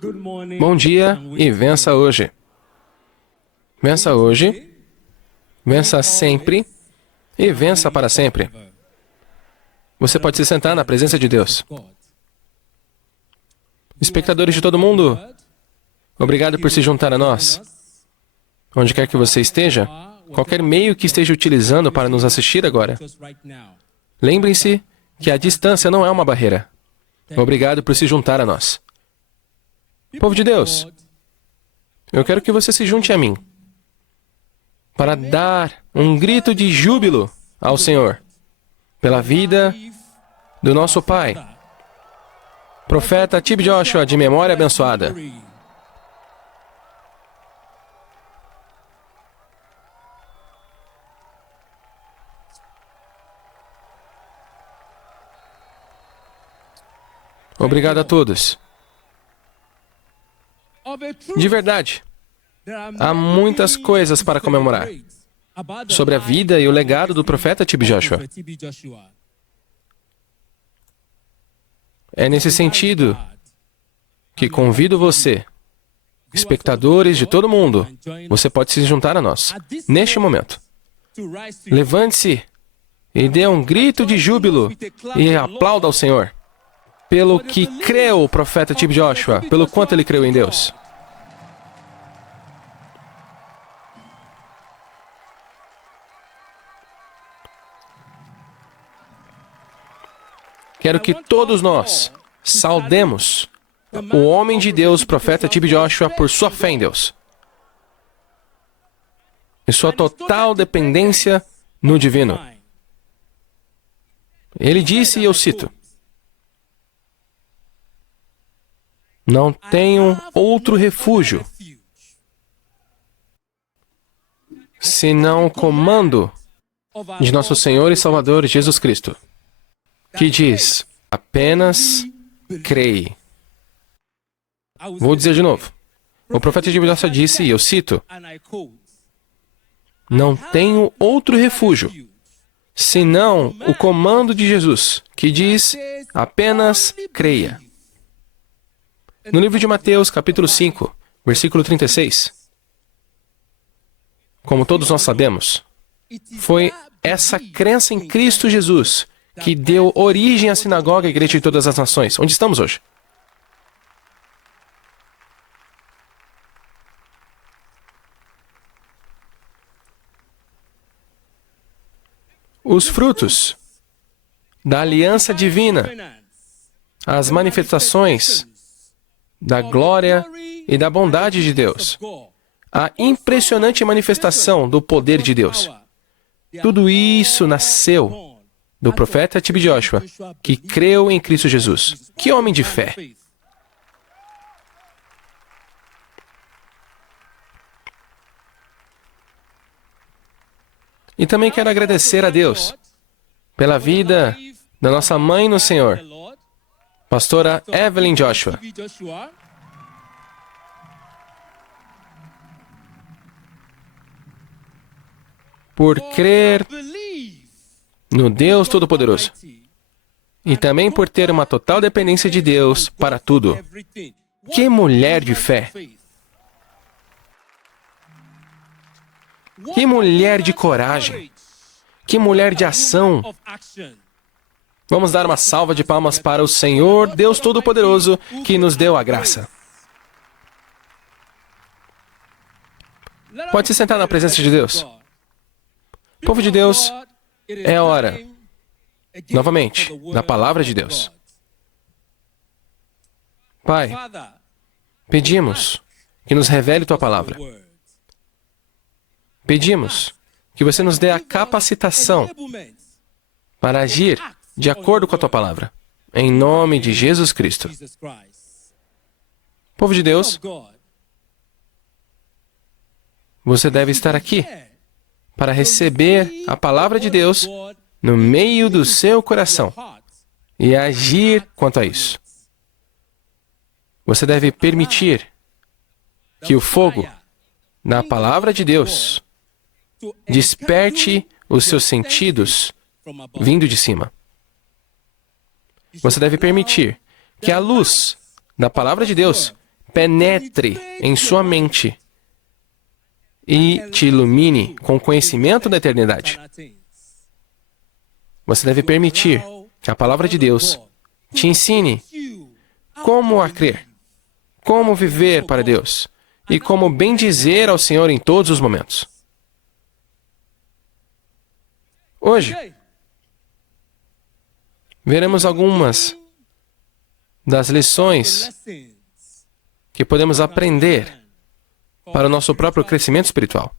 Bom dia e vença hoje. Vença hoje, vença sempre e vença para sempre. Você pode se sentar na presença de Deus. Espectadores de todo mundo, obrigado por se juntar a nós. Onde quer que você esteja, qualquer meio que esteja utilizando para nos assistir agora, lembrem-se que a distância não é uma barreira. Obrigado por se juntar a nós. Povo de Deus, eu quero que você se junte a mim para dar um grito de júbilo ao Senhor pela vida do nosso pai, profeta T.B. Joshua, de memória abençoada. Obrigado a todos. De verdade, há muitas coisas para comemorar sobre a vida e o legado do profeta T.B. Joshua. É nesse sentido que convido você, espectadores de todo mundo, você pode se juntar a nós, neste momento. Levante-se e dê um grito de júbilo e aplauda ao Senhor pelo que creu o profeta T.B. Joshua, pelo quanto ele creu em Deus. Quero que todos nós saudemos o homem de Deus, profeta T.B. Joshua, por sua fé em Deus e sua total dependência no divino. Ele disse, e eu cito: "Não tenho outro refúgio senão o comando de nosso Senhor e Salvador Jesus Cristo, que diz, apenas creia." Vou dizer de novo. O profeta T.B. Joshua disse, e eu cito: "Não tenho outro refúgio senão o comando de Jesus, que diz, apenas creia." No livro de Mateus, capítulo 5, versículo 36, como todos nós sabemos, foi essa crença em Cristo Jesus que deu origem à sinagoga e igreja de todas as nações, onde estamos hoje. Os frutos da aliança divina, as manifestações da glória e da bondade de Deus, a impressionante manifestação do poder de Deus, tudo isso nasceu do profeta T.B. Joshua, que creu em Cristo Jesus. Que homem de fé! E também quero agradecer a Deus pela vida da nossa mãe no Senhor, pastora Evelyn Joshua. Por crer no Deus Todo-Poderoso e também por ter uma total dependência de Deus para tudo. Que mulher de fé! Que mulher de coragem! Que mulher de ação! Vamos dar uma salva de palmas para o Senhor, Deus Todo-Poderoso, que nos deu a graça. Pode se sentar na presença de Deus. Povo de Deus, é a hora, novamente, da palavra de Deus. Pai, pedimos que nos revele Tua palavra. Pedimos que você nos dê a capacitação para agir de acordo com a Tua palavra. Em nome de Jesus Cristo. Povo de Deus, você deve estar aqui para receber a palavra de Deus no meio do seu coração e agir quanto a isso. Você deve permitir que o fogo na palavra de Deus desperte os seus sentidos vindo de cima. Você deve permitir que a luz da palavra de Deus penetre em sua mente e te ilumine com o conhecimento da eternidade. Você deve permitir que a palavra de Deus te ensine como a crer, como viver para Deus e como bendizer ao Senhor em todos os momentos. Hoje, veremos algumas das lições que podemos aprender para o nosso próprio crescimento espiritual,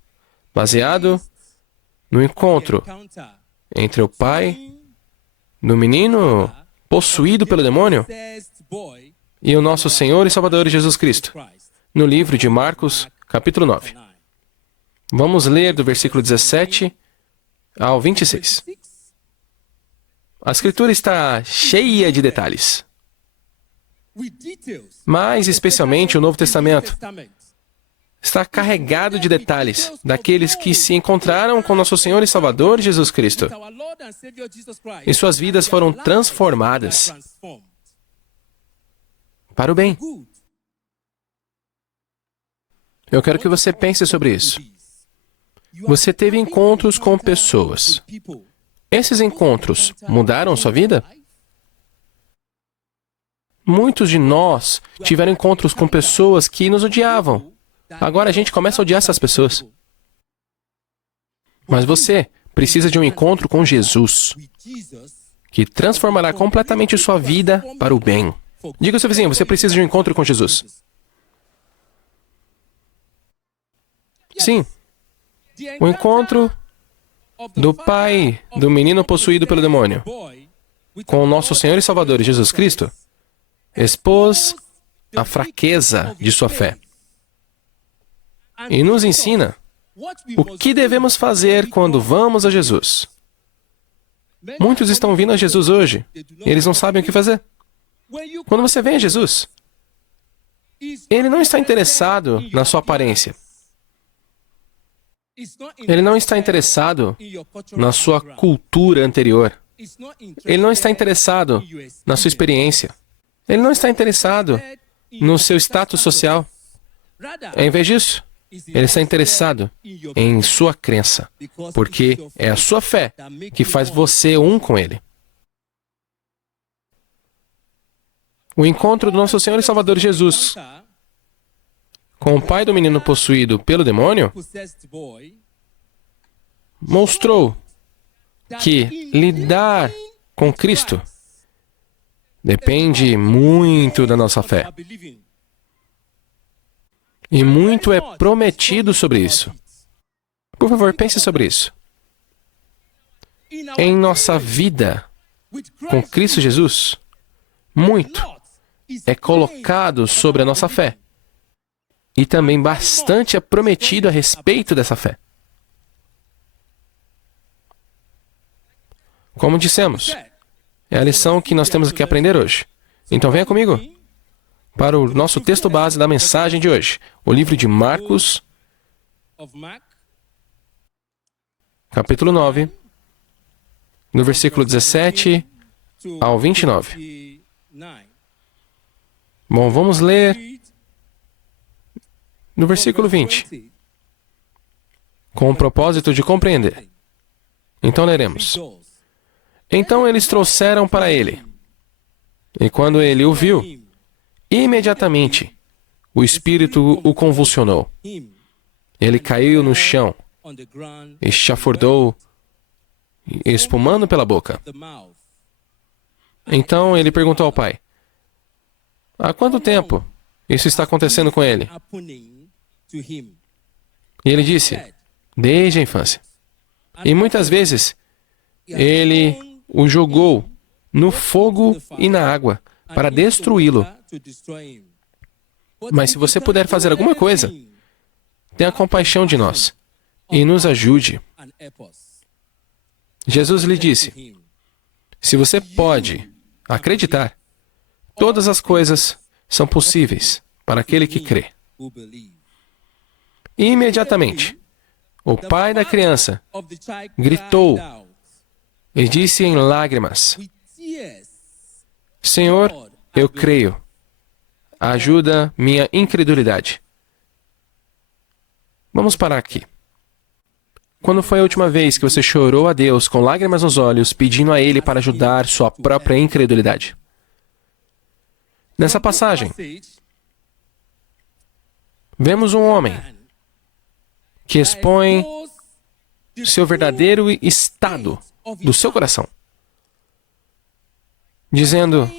baseado no encontro entre o pai do menino possuído pelo demônio e o nosso Senhor e Salvador Jesus Cristo, no livro de Marcos, capítulo 9. Vamos ler do versículo 17 ao 26. A Escritura está cheia de detalhes, mais especialmente o Novo Testamento está carregado de detalhes daqueles que se encontraram com nosso Senhor e Salvador Jesus Cristo. E suas vidas foram transformadas para o bem. Eu quero que você pense sobre isso. Você teve encontros com pessoas. Esses encontros mudaram sua vida? Muitos de nós tiveram encontros com pessoas que nos odiavam. Agora a gente começa a odiar essas pessoas. Mas você precisa de um encontro com Jesus, que transformará completamente sua vida para o bem. Diga ao seu vizinho, você precisa de um encontro com Jesus. Sim. O encontro do pai do menino possuído pelo demônio com o nosso Senhor e Salvador Jesus Cristo expôs a fraqueza de sua fé e nos ensina o que devemos fazer quando vamos a Jesus. Muitos estão vindo a Jesus hoje e eles não sabem o que fazer. Quando você vem a Jesus, Ele não está interessado na sua aparência. Ele não está interessado na sua cultura anterior. Ele não está interessado na sua experiência. Ele não está interessado no seu status social. Em vez disso, Ele está interessado em sua crença, porque é a sua fé que faz você um com Ele. O encontro do nosso Senhor e Salvador Jesus com o pai do menino possuído pelo demônio mostrou que lidar com Cristo depende muito da nossa fé. E muito é prometido sobre isso. Por favor, pense sobre isso. Em nossa vida com Cristo Jesus, muito é colocado sobre a nossa fé. E também bastante é prometido a respeito dessa fé. Como dissemos, é a lição que nós temos que aprender hoje. Então venha comigo para o nosso texto base da mensagem de hoje. O livro de Marcos, capítulo 9, no versículo 17 ao 29. Bom, vamos ler no versículo 20, com o propósito de compreender. Então leremos. Então eles trouxeram para ele, e quando ele o viu, imediatamente o espírito o convulsionou. Ele caiu no chão e chafurdou, espumando pela boca. Então ele perguntou ao pai: há quanto tempo isso está acontecendo com ele? E ele disse: desde a infância. E muitas vezes ele o jogou no fogo e na água para destruí-lo. Mas se você puder fazer alguma coisa, tenha compaixão de nós e nos ajude. Jesus lhe disse: se você pode acreditar, todas as coisas são possíveis para aquele que crê. E imediatamente, o pai da criança gritou e disse em lágrimas: Senhor, eu creio. Ajuda minha incredulidade. Vamos parar aqui. Quando foi a última vez que você chorou a Deus com lágrimas nos olhos, pedindo a Ele para ajudar sua própria incredulidade? Nessa passagem, vemos um homem que expõe seu verdadeiro estado do seu coração, dizendo: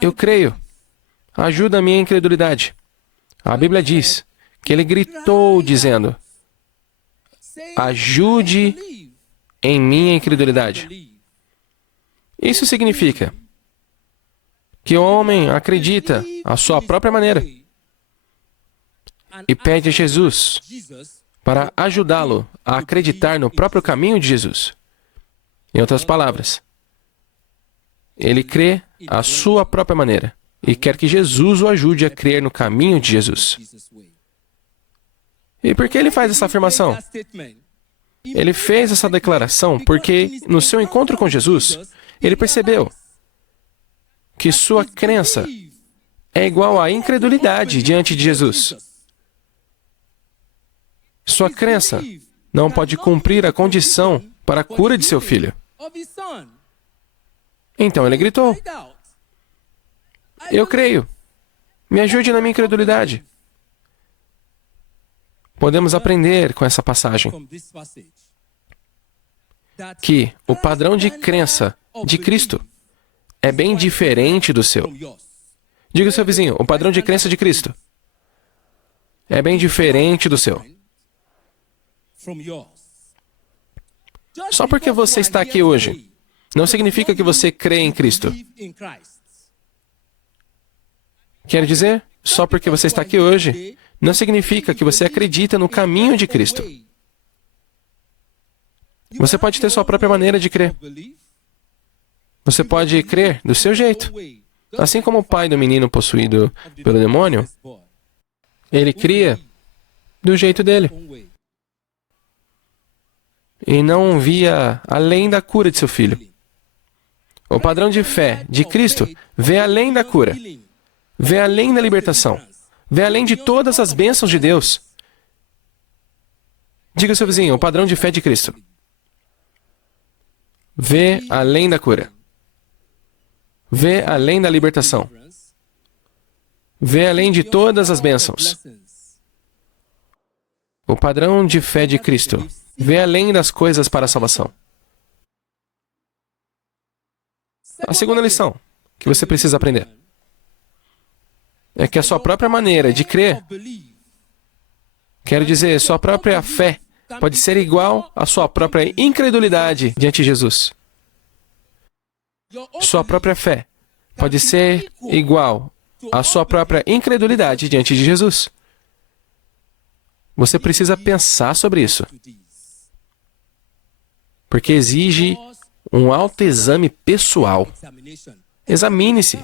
eu creio, ajuda a minha incredulidade. A Bíblia diz que ele gritou dizendo: ajude em minha incredulidade. Isso significa que o homem acredita à sua própria maneira e pede a Jesus para ajudá-lo a acreditar no próprio caminho de Jesus. Em outras palavras, ele crê à sua própria maneira e quer que Jesus o ajude a crer no caminho de Jesus. E por que ele faz essa afirmação? Ele fez essa declaração porque, no seu encontro com Jesus, ele percebeu que sua crença é igual à incredulidade diante de Jesus. Sua crença não pode cumprir a condição para a cura de seu filho. Então ele gritou: eu creio, me ajude na minha incredulidade. Podemos aprender com essa passagem que o padrão de crença de Cristo é bem diferente do seu. Diga ao seu vizinho: o padrão de crença de Cristo é bem diferente do seu. Só porque você está aqui hoje, não significa que você crê em Cristo. Quer dizer, só porque você está aqui hoje, não significa que você acredita no caminho de Cristo. Você pode ter sua própria maneira de crer. Você pode crer do seu jeito. Assim como o pai do menino possuído pelo demônio, ele cria do jeito dele. E não via além da cura de seu filho. O padrão de fé de Cristo vê além da cura, vê além da libertação, vê além de todas as bênçãos de Deus. Diga ao seu vizinho: o padrão de fé de Cristo vê além da cura, vê além da libertação, vê além de todas as bênçãos. O padrão de fé de Cristo vê além das coisas para a salvação. A segunda lição que você precisa aprender é que a sua própria maneira de crer, quero dizer, sua própria fé, pode ser igual à sua própria incredulidade diante de Jesus. Sua própria fé pode ser igual à sua própria incredulidade diante de Jesus. Você precisa pensar sobre isso, porque exige um autoexame pessoal. Examine-se.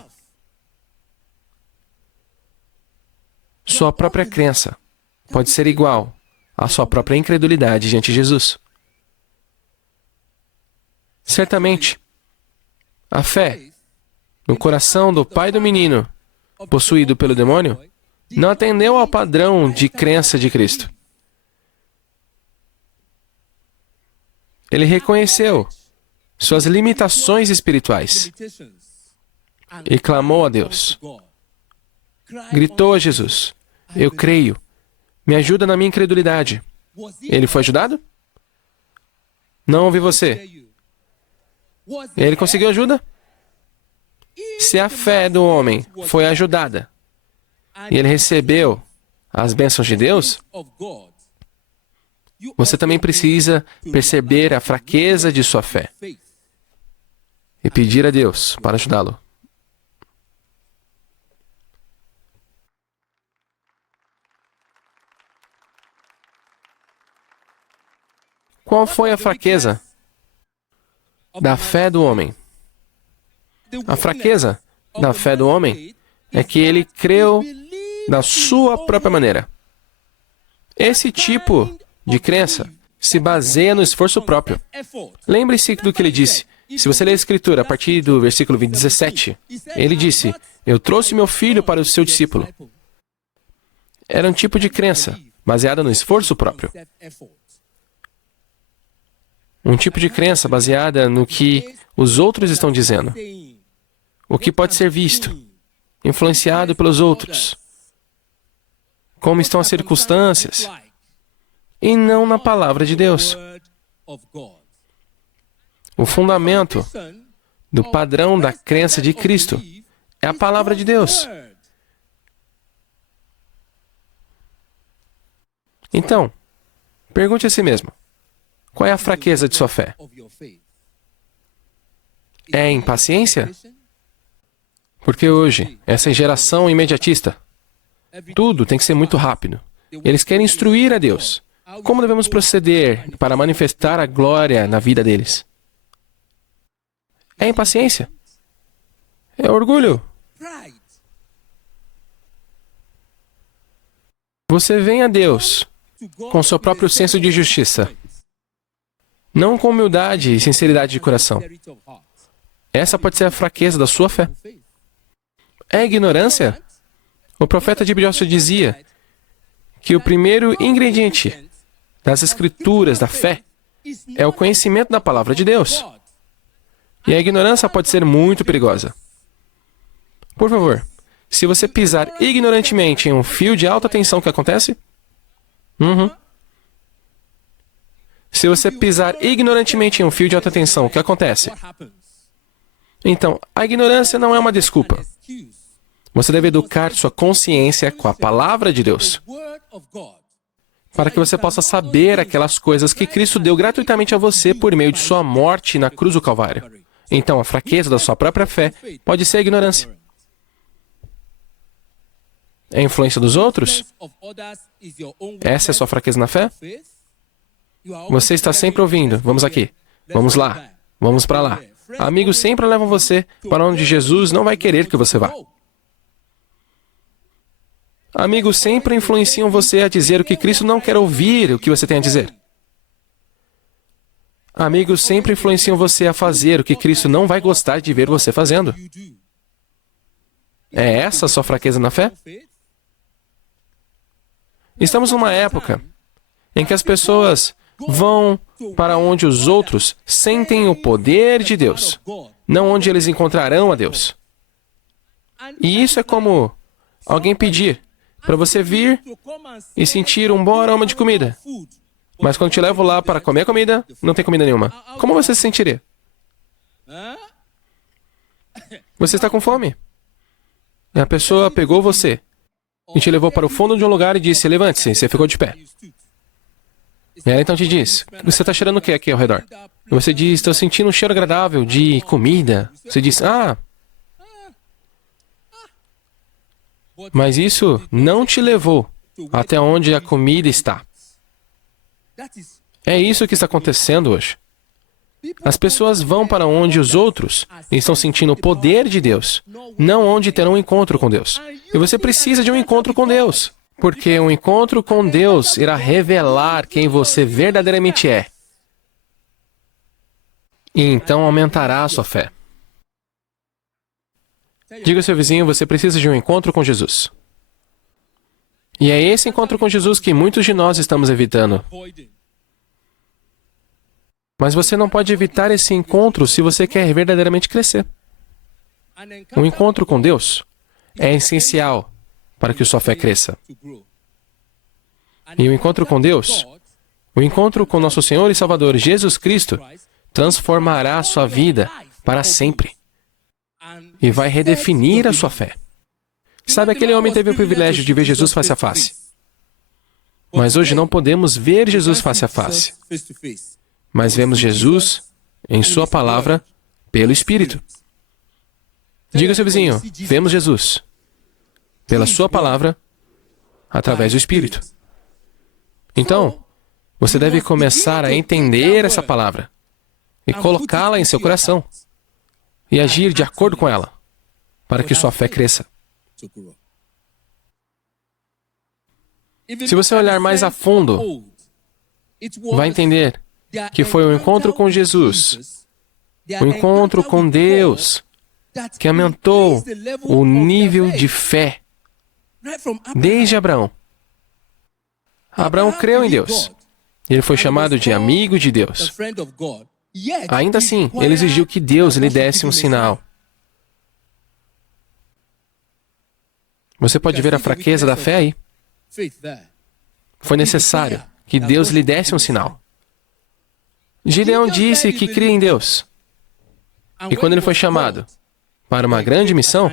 Sua própria crença pode ser igual à sua própria incredulidade diante de Jesus. Certamente, a fé no coração do pai do menino possuído pelo demônio não atendeu ao padrão de crença de Cristo. Ele reconheceu suas limitações espirituais e clamou a Deus. Gritou a Jesus: eu creio, me ajuda na minha incredulidade. Ele foi ajudado? Não ouvi você. Ele conseguiu ajuda? Se a fé do homem foi ajudada e ele recebeu as bênçãos de Deus, você também precisa perceber a fraqueza de sua fé e pedir a Deus para ajudá-lo. Qual foi a fraqueza da fé do homem? A fraqueza da fé do homem é que ele creu da sua própria maneira. Esse tipo de crença se baseia no esforço próprio. Lembre-se do que ele disse. Se você ler a Escritura a partir do versículo 17, ele disse: Eu trouxe meu filho para o seu discípulo. Era um tipo de crença baseada no esforço próprio. Um tipo de crença baseada no que os outros estão dizendo. O que pode ser visto, influenciado pelos outros. Como estão as circunstâncias. E não na palavra de Deus. O fundamento do padrão da crença de Cristo é a palavra de Deus. Então, pergunte a si mesmo, qual é a fraqueza de sua fé? É impaciência? Porque hoje, essa geração imediatista, tudo tem que ser muito rápido. Eles querem instruir a Deus. Como devemos proceder para manifestar a glória na vida deles? É impaciência. É orgulho. Você vem a Deus com seu próprio senso de justiça, não com humildade e sinceridade de coração. Essa pode ser a fraqueza da sua fé. É ignorância? O profeta de Joshua dizia que o primeiro ingrediente das escrituras da fé é o conhecimento da palavra de Deus. E a ignorância pode ser muito perigosa. Por favor, se você pisar ignorantemente em um fio de alta tensão, o que acontece? Se você pisar ignorantemente em um fio de alta tensão, o que acontece? Então, a ignorância não é uma desculpa. Você deve educar sua consciência com a palavra de Deus, para que você possa saber aquelas coisas que Cristo deu gratuitamente a você por meio de sua morte na cruz do Calvário. Então, a fraqueza da sua própria fé pode ser a ignorância. É a influência dos outros? Essa é a sua fraqueza na fé? Você está sempre ouvindo, vamos aqui, vamos lá, vamos para lá. Amigos sempre levam você para onde Jesus não vai querer que você vá. Amigos sempre influenciam você a dizer o que Cristo não quer ouvir o que você tem a dizer. Amigos sempre influenciam você a fazer o que Cristo não vai gostar de ver você fazendo. É essa a sua fraqueza na fé? Estamos numa época em que as pessoas vão para onde os outros sentem o poder de Deus, não onde eles encontrarão a Deus. E isso é como alguém pedir para você vir e sentir um bom aroma de comida. Mas quando te levo lá para comer a comida, não tem comida nenhuma. Como você se sentiria? Você está com fome. E a pessoa pegou você e te levou para o fundo de um lugar e disse, levante-se, e você ficou de pé. E ela então te diz, você está cheirando o que aqui ao redor? E você diz, estou sentindo um cheiro agradável de comida. Você diz, mas isso não te levou até onde a comida está. É isso que está acontecendo hoje. As pessoas vão para onde os outros estão sentindo o poder de Deus, não onde terão um encontro com Deus. E você precisa de um encontro com Deus, porque um encontro com Deus irá revelar quem você verdadeiramente é. E então aumentará a sua fé. Diga ao seu vizinho, você precisa de um encontro com Jesus. E é esse encontro com Jesus que muitos de nós estamos evitando. Mas você não pode evitar esse encontro se você quer verdadeiramente crescer. Um encontro com Deus é essencial para que sua fé cresça. E o encontro com Deus, o encontro com nosso Senhor e Salvador Jesus Cristo, transformará a sua vida para sempre. E vai redefinir a sua fé. Sabe, aquele homem teve o privilégio de ver Jesus face a face. Mas hoje não podemos ver Jesus face a face. Mas vemos Jesus em sua palavra pelo Espírito. Diga ao seu vizinho, vemos Jesus pela sua palavra através do Espírito. Então, você deve começar a entender essa palavra e colocá-la em seu coração e agir de acordo com ela, para que sua fé cresça. Se você olhar mais a fundo, vai entender que foi um encontro com Jesus, um encontro com Deus, que aumentou o nível de fé desde Abraão. Abraão creu em Deus. Ele foi chamado de amigo de Deus. Ainda assim, ele exigiu que Deus lhe desse um sinal. Você pode ver a fraqueza da fé aí. Foi necessário que Deus lhe desse um sinal. Gideão disse que cria em Deus. E quando ele foi chamado para uma grande missão,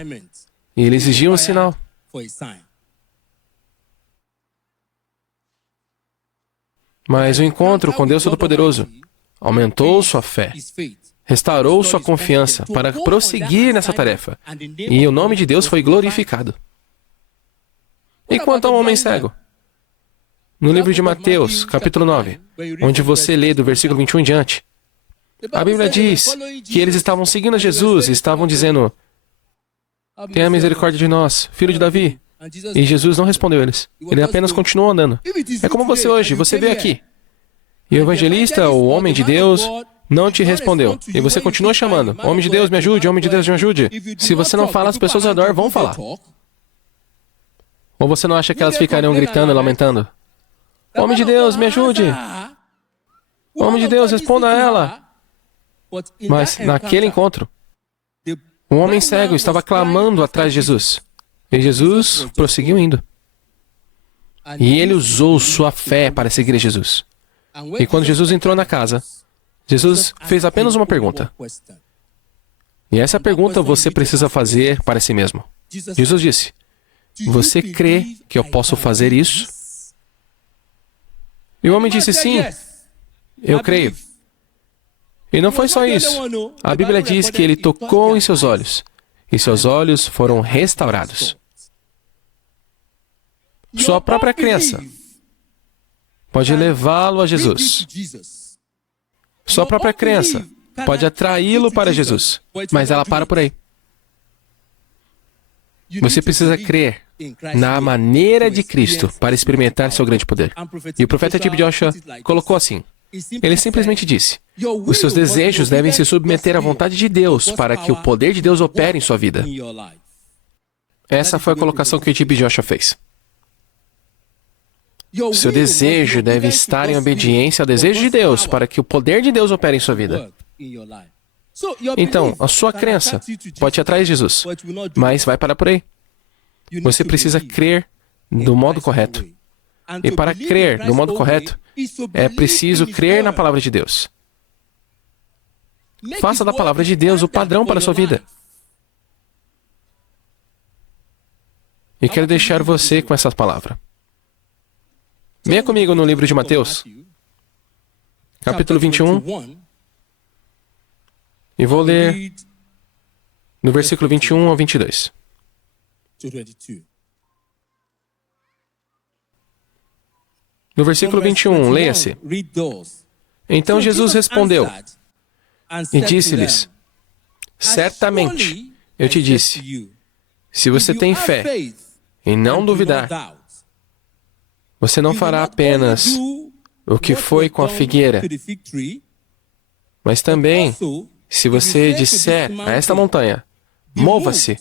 ele exigiu um sinal. Mas o encontro com Deus Todo-Poderoso aumentou sua fé, restaurou sua confiança para prosseguir nessa tarefa, e o nome de Deus foi glorificado. E quanto ao homem cego? No livro de Mateus, capítulo 9, onde você lê do versículo 21 em diante, a Bíblia diz que eles estavam seguindo Jesus e estavam dizendo: tenha misericórdia de nós, filho de Davi. E Jesus não respondeu eles. Ele apenas continuou andando. É como você hoje, você veio aqui. E o evangelista, o homem de Deus, não te respondeu. E você continua chamando: homem de Deus, me ajude, homem de Deus, me ajude. Se você não fala, as pessoas ao redor vão falar. Ou você não acha que elas ficariam gritando e lamentando? Homem de Deus, me ajude. Homem de Deus, responda a ela. Mas naquele encontro, um homem cego estava clamando atrás de Jesus. E Jesus prosseguiu indo. E ele usou sua fé para seguir a Jesus. E quando Jesus entrou na casa, Jesus fez apenas uma pergunta. E essa pergunta você precisa fazer para si mesmo. Jesus disse: você crê que eu posso fazer isso? E o homem disse: sim, eu creio. E não foi só isso. A Bíblia diz que ele tocou em seus olhos, e seus olhos foram restaurados. Sua própria crença pode levá-lo a Jesus. Sua própria crença pode atraí-lo para Jesus, mas ela para por aí. Você precisa crer na maneira de Cristo para experimentar seu grande poder. E o profeta T.B. Joshua colocou assim. Ele simplesmente disse: os seus desejos devem se submeter à vontade de Deus para que o poder de Deus opere em sua vida. Essa foi a colocação que o T.B. Joshua fez. Seu desejo deve estar em obediência ao desejo de Deus para que o poder de Deus opere em sua vida. Então, a sua crença pode te atrair Jesus, mas vai parar por aí. Você precisa crer do modo correto. E para crer do modo correto, é preciso crer na palavra de Deus. Faça da palavra de Deus o padrão para a sua vida. E quero deixar você com essa palavra. Venha comigo no livro de Mateus, capítulo 21, e vou ler no versículo 21 ao 22. No versículo 21, leia-se: então Jesus respondeu e disse-lhes: certamente eu te disse, se você tem fé e não duvidar, você não fará apenas o que foi com a figueira, mas também, se você disser a esta montanha: mova-se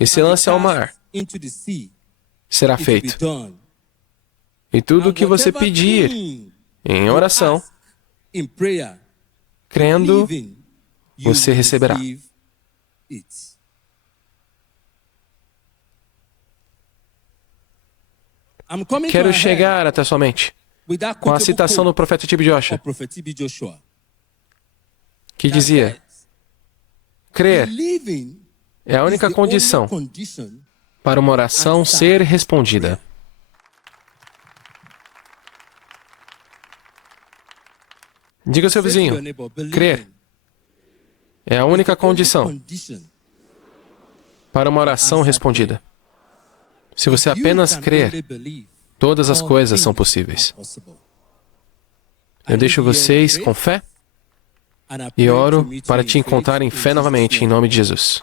e se lance ao mar, será feito. E tudo o que você pedir em oração, crendo, você receberá. Quero chegar até sua mente com a citação do profeta T.B. Joshua, que dizia: crer é a única condição para uma oração ser respondida. Diga ao seu vizinho: crer é a única condição para uma oração respondida. Se você apenas crer, todas as coisas são possíveis. Eu deixo vocês com fé e oro para te encontrar em fé novamente, em nome de Jesus.